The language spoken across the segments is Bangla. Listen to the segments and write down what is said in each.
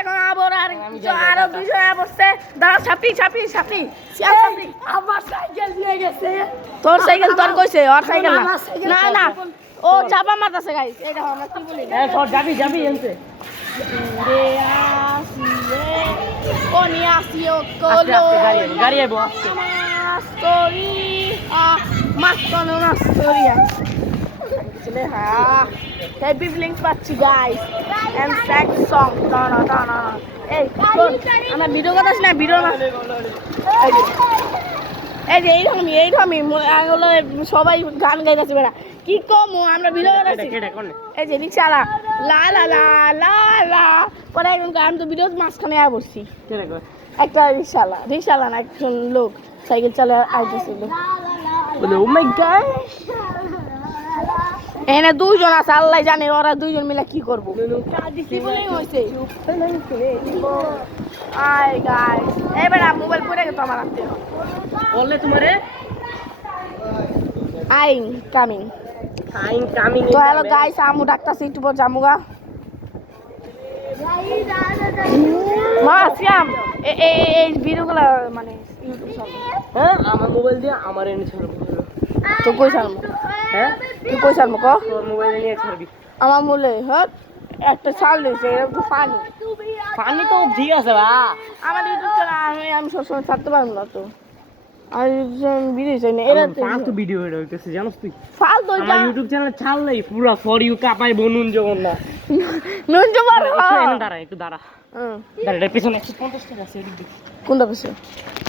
এখন আবার আরো দুজন বসছে দাঁড়া ছাপি ছাপি ছাপি ছাপি আমার সাইকেল দিয়ে গেছে তোর সাইকেল তোর কইছে ওর সাইকেল না না না ও চাপা মারতাছে গাইস এটা আমরা কি বলি এ সর যাবি যাবি এনতে রে আসিলে কোনি আসিও কোলো গাড়ি আইবো মাস্টরি মাস্টনো মাস্টরিয়া চলে হ্যাঁ হেভি ফিলিংস পাচ্ছি গাইস এন্ড স্যাড সং টানা টানা এই শোন আমরা ভিডিও করতেছি না ভিডিও না এই যে এইরকমই হলো সবাই গান গাইতেছে বেড়া কি কম আমরা ভিডিও করতেছি এই যে রিক্সালা লা লা লা লা লা পরে একদম আমি তো ভিডিও মাঝখানে আয় বসছি একটা রিক্সালা না একজন লোক সাইকেল চালিয়ে আইতেছিল বলে ও মাই গড এখানে দুইজন আছে আল্লাহ জানে ওরা দুইজন মিলে কি করবো ডিসিপ্লিন হয়েছে আই গাইস এবার মোবাইল পড়ে গেছে আমার হাতে বললে তোমারে আইন কামিং তো হ্যালো গাইস আমু ডাকতাছি একটু পর জামুগা মা শ্যাম এই ভিডিওগুলো মানে ইউটিউব সব হ্যাঁ আমার মোবাইল দিয়ে আমার এনে ছাড়বো তো কই ছাড়বো হ্যাঁ তুই কই ছাড়বো ক তোর মোবাইল নিয়ে ছাড়বি আমার মূলে হ্যাঁ একটা ছাড় দিয়েছে এটা তো ফানি পানি তো ঠিক আছে বা আমার ইউটিউব চ্যানেল আমি সবসময় ছাড়তে পারবো না তো আর ভিডিও চাই না এরা ফালতু ভিডিও এটা হইতেছে জানোস তুই ফালতু আমার ইউটিউব চ্যানেল ছাড়লেই পুরো ফর ইউ কাপাই বনুন জগন্নাথ নুন জমার একটু দাঁড়া দাঁড়া পেছনে 150 টাকা আছে এদিক দিক কোনটা পিছে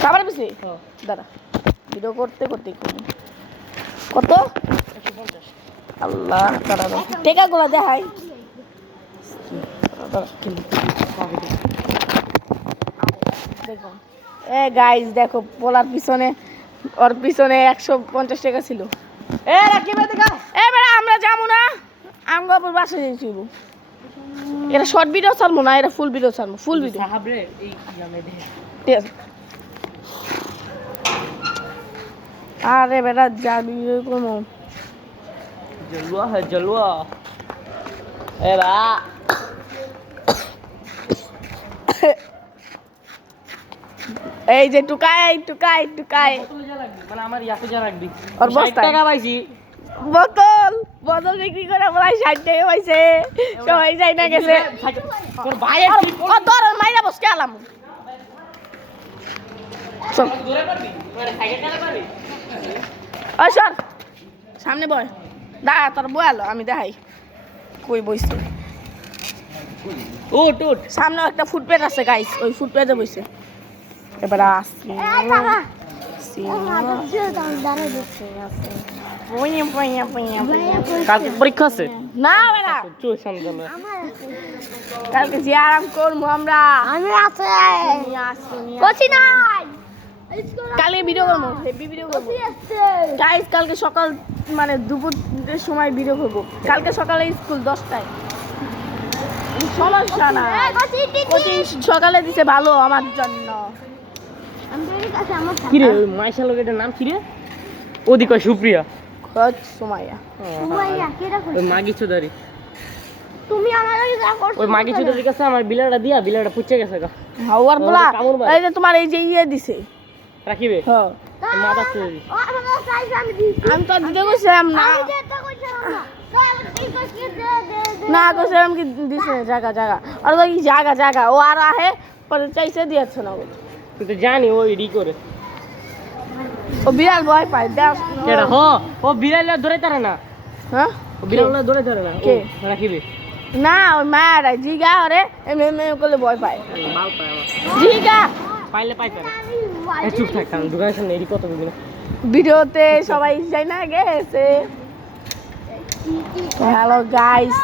খাবার পিছে হ্যাঁ দাঁড়া ভিডিও করতে করতে কত 150 আল্লাহ তারা টেকা গুলা দেখাই দেখো এ গাইস দেখো পোলার পিছনে ওর পিছনে 150 টাকা ছিল এ রাকিব দেখা এ বেটা আমরা যাবো না আমগো উপর বাসা যাইছিব এটা শর্ট ভিডিও ছাড়বো না এটা ফুল ভিডিও ছাড়বো ফুল ভিডিও সাহাব রে এই গ্রামে দেখে ঠিক আছে আরে বেটা যাবি কোনো জলুয়া এ বা এই যে টুকাই মানে আমার ইয়াতে যা রাখবি আর 60 টাকা পাইছি বোতল বিক্রি করে বলাই 60 টাকা পাইছে সবাই যাই না গেছে তোর ভাই ও তোর মাইরা বসকে আলাম চল দূরে পারবি তোরে সাইকেল চালা পারবি ও সর সামনে বয় দাঁড়া তোর বয়ালো আমি দেখাই কই বইছে উঠ সামনে একটা ফুটপ্যাথ আছে গাইস ওই ফুটপ্যাথে বইছে এবার আসি কালকে পরীক্ষা আছে না বেটা চল সামনে কালকে যে আরাম করবো আমরা আমি আছে কচি নাই কালকে ভিডিও করবো হেভি ভিডিও করবো গাইস কালকে সকাল মানে দুপুরের সময় ভিডিও করবো কালকে সকালে স্কুল 10টায় সমস্যা না কোচিং সকালে দিছে ভালো আমার জন্য কি রে ওই মাইশা লোকের নাম কি রে ওদিকে সুপ্রিয়া খোঁজ সুমাইয়া ওই মাগি চৌধুরী তুমি আমার ওই মাগি চৌধুরীর কাছে আমার বিলাটা পুচ্ছে গেছে গা হাওয়ার বলা এই যে তোমার এই যে ইয়ে দিছে রাখিবে হ্যাঁ মাথা চৌধুরী আমি তো দিতে কইছিলাম না না কইছিলাম কি দিছে জায়গা আর ওই জায়গা ও আর আহে পরে চাইছে দিয়েছে না তুই তো জানি ওই রি করে ও বিড়াল ভয় পায় দেখ কেডা ও বিড়াল ধরে তারে না হ্যাঁ ও বিড়াল ধরে তারে না কে রাখিবে না ওই মায়ারা জিগা ওরে এমনি করলে ভয় পায় মাল পায় আমার জিগা পাইলে পাইতে না চুপ থাক কারণ দোকানের সামনে এরি কত বুঝি না ভিডিওতে সবাই যাই না গেছে হ্যালো গাইস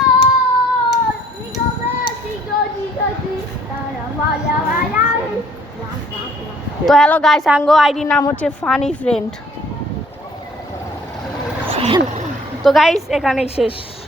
তো হ্যালো গাইস আঙ্গো আইডি নাম হচ্ছে ফানি ফ্রেন্ড তো গাইস এখানেই শেষ।